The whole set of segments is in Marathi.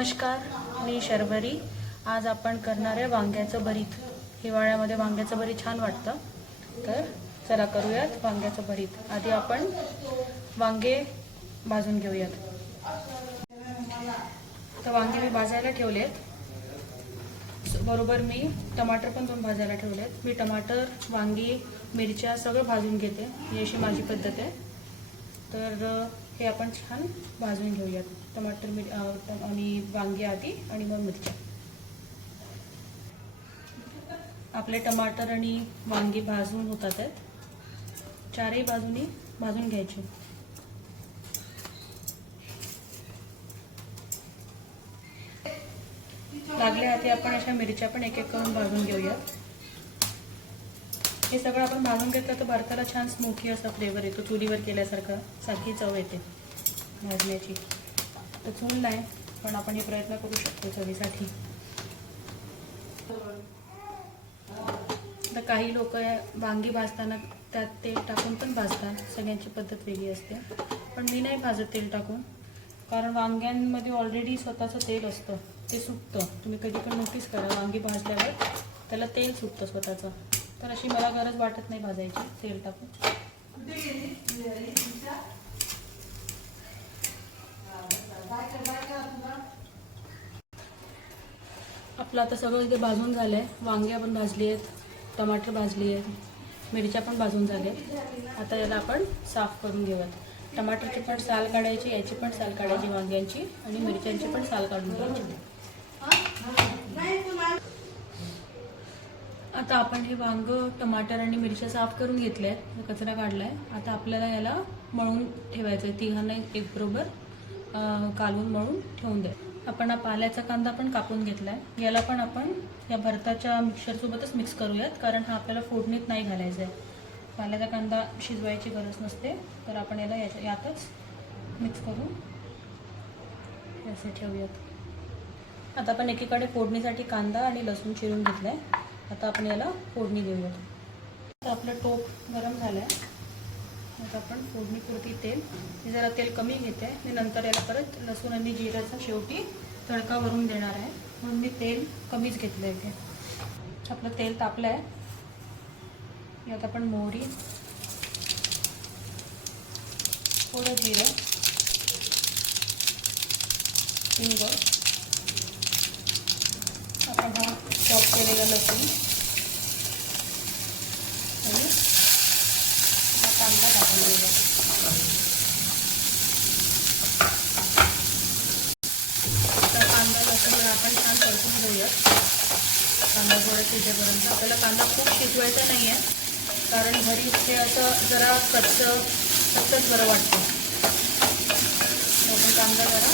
नमस्कार, मी शर्वरी। आज आपण करणार आहे वांग्याचं भरीत। हिवाळ्यामध्ये वांग्याचं भरीत छान वाटतं, तर चला करूयात वांग्याचं भरीत। आधी आपण वांगे भाजून घेऊयात। तर वांगे मी भाजायला ठेवलेत, बरोबर मी टमाटर पण दोन भाजायला ठेवलेत। मी टमाटर, वांगी, मिरच्या सगळं भाजून घेते, ही अशी माझी पद्धत आहे। तर हे आपण छान भाजून घेऊयात, टमाटर आणि वांगी आधी आणि मग मिरच्या। आपले टमाटर आणि वांगी भाजून होतात आहेत, चारही बाजूनी भाजून घ्यायचे। लागल्या हाती आपण अशा मिरच्या पण एक एक करून भाजून घेऊयात। हे सगळं आपण भाजून घेतलं तर भरताला छान स्मोकी असा फ्लेवर येतो, चुलीवर केल्यासारखा सारखी चव येते भाजण्याची। तर चूल नाही, पण आपण हे प्रयत्न करू शकतो चवीसाठी। तर काही लोक वांगी भाजताना त्यात तेल टाकून पण भाजतात, सगळ्यांची पद्धत वेगळी असते। पण मी नाही भाजत तेल टाकून, कारण वांग्यांमध्ये ऑलरेडी स्वतःचं तेल असतं, ते सुटतं। तुम्ही कधी पण नोटीस करा, वांगी भाजल्यावर त्याला तेल सुटतं स्वतःचं, तर अशी मला गरज वाटत नाही भाजायची तेल टाकून। आपलं आता सगळं इथे भाजून झालंय, वांगे पण भाजली आहेत, टमाटर भाजली आहेत, मिरच्या पण भाजून झाल्यात। आता याला आपण साफ करून घेऊयात। टमाटरची पण साल काढायची, याची पण साल काढायची वांग्यांची, आणि मिरच्यांची पण साल काढून घ्यायची। आता आपण हे वांग, टमाटर आणि मिरच्या साफ करून घेतल्यात, कचरा काढलाय। आता आपल्याला याला मळून ठेवायचं आहे, तिघांना एक बरोबर कालवून मळून ठेवून द्या। आपण हा पाल्याचा कांदा पण कापून घेतलाय, याला पण आपण या भरताच्या मिक्सरसोबतच मिक्स करूयात, कारण हा आपल्याला फोडणीत नाही घालायचा आहे। पाल्याचा कांदा शिजवायची गरज नसते, तर आपण याला यातच मिक्स करून असे ठेवूयात। आता आपण एकीकडे फोडणीसाठी कांदा आणि लसूण चिरून घेतलाय, आता आपण याला फोडणी देऊयात। आता आपलं टोप गरम झालंय, आता आपण फोडणीपुरती तेल, मी जरा तेल कमी घेते, मी नंतर याला परत लसूण आणि जिऱ्याचा शेवटी तडका वरून देणार आहे, म्हणून मी तेल कमीच घेतलं आहे इथे। आपलं तेल तापलं आहे, यात आपण मोहरी, थोडं जिरं, हिंग, आपण हा चॉप केलेला लसूण आणि हा कांदा टाकून देऊया। तर कांदा लसूण आपण छान परतून घेऊयात, कांदा थोडा शिजेपर्यंत। आपल्याला कांदा खूप शिजवायचा नाही आहे, कारण भरीत हे असं जरा कच्चंच बरं वाटतं। आपण कांदा जरा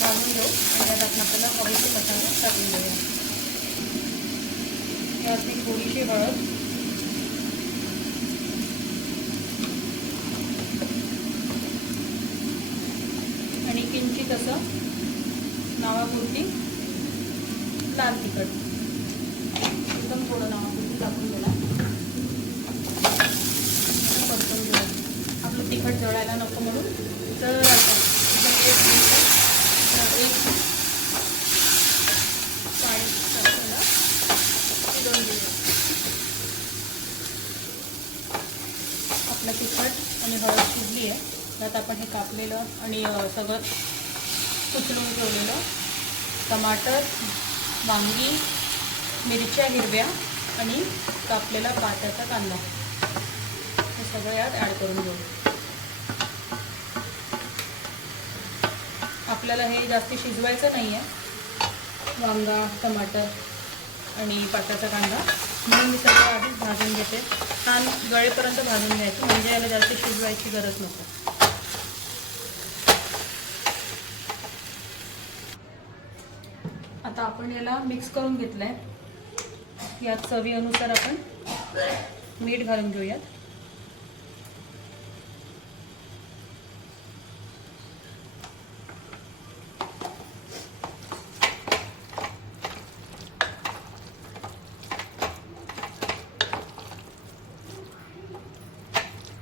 भाजून घेऊ आणि यात आपल्याला हवेचे मसाले टाकून देऊया। यात मी थोडीशी हळद, आणि किंचित असं नावापुरती लाल तिखट, एकदम थोडं नावापुरती टाकून दिला, परतून घेऊ। आपलं तिखट जळायला नको म्हणून तर एक आपलं तिखट आणि हळद शिजली आहे, त्यात आपण हे कापलेलं आणि सगळं उचलून ठेवलेलं टमाटर, वांगी, मिरच्या हिरव्या आणि कापलेला पात्याचा कांदा हे सगळं यात ॲड करून घेऊ। आपल्याला हे जास्त शिजवायचं नाही आहे, वांगा, टमाटर आणि पात्याचा कांदा, म्हणून मी सगळं आधीच भाजून घेते। छान गळेपर्यंत भाजून घ्यायचं, म्हणजे याला जास्त शिजवायची गरज नको। आता आपण याला मिक्स करून घेतलंय, यात चवीनुसार आपण मीठ घालून घेऊयात।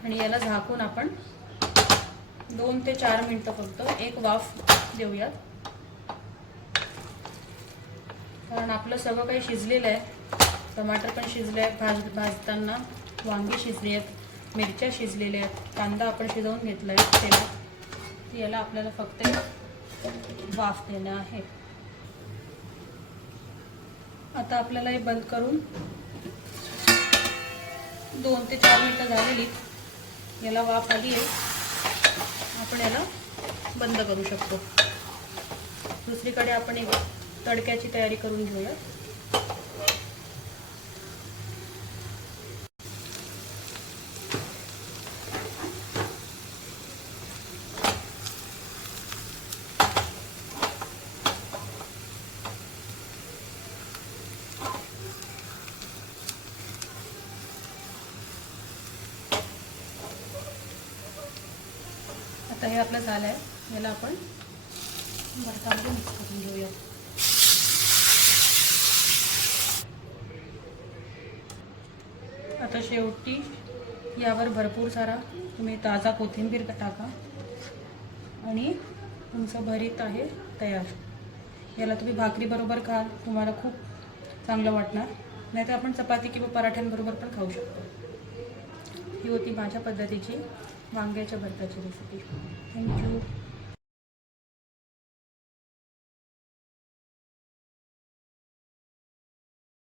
आणि याला झाकून आपण 2 ते 4 मिनिटं फक्त एक वाफ देऊयात। आपलं सगळं काही शिजलेलं आहे. टमाटर पण शिजले आहे भाजताना, वांगी शिजली आहेत, मिरच्या शिजलेल्या आहेत, कांदा आपण शिजवून घेतला आहे तेलात. याला आपल्याला फक्त वाफ देणं आहे. आता आपल्याला हे बंद करून 2 ते 4 मिनटं झालेली, याला वाफ आली आहे. आपण याला बंद करू शकतो. दुसरीकडे आपण एक तडक्याची तयारी करून घेऊया. आता हे आपलं झालं आहे. याला आपण भरतामध्ये मिक्स करून घेऊया. आता शेवटी यावर भरपूर सारा तुम्ही ताजा कोथिंबीर टाका आणि तुमचं भरीत आहे तयार. याला तुम्ही भाकरीबरोबर खाल, तुम्हाला खूप चांगलं वाटणार. नाहीतर आपण चपाती किंवा पराठ्यांबरोबर पण खाऊ शकतो. ही होती माझ्या पद्धतीची वांग्याच्या भरताची रेसिपी. थँक्यू.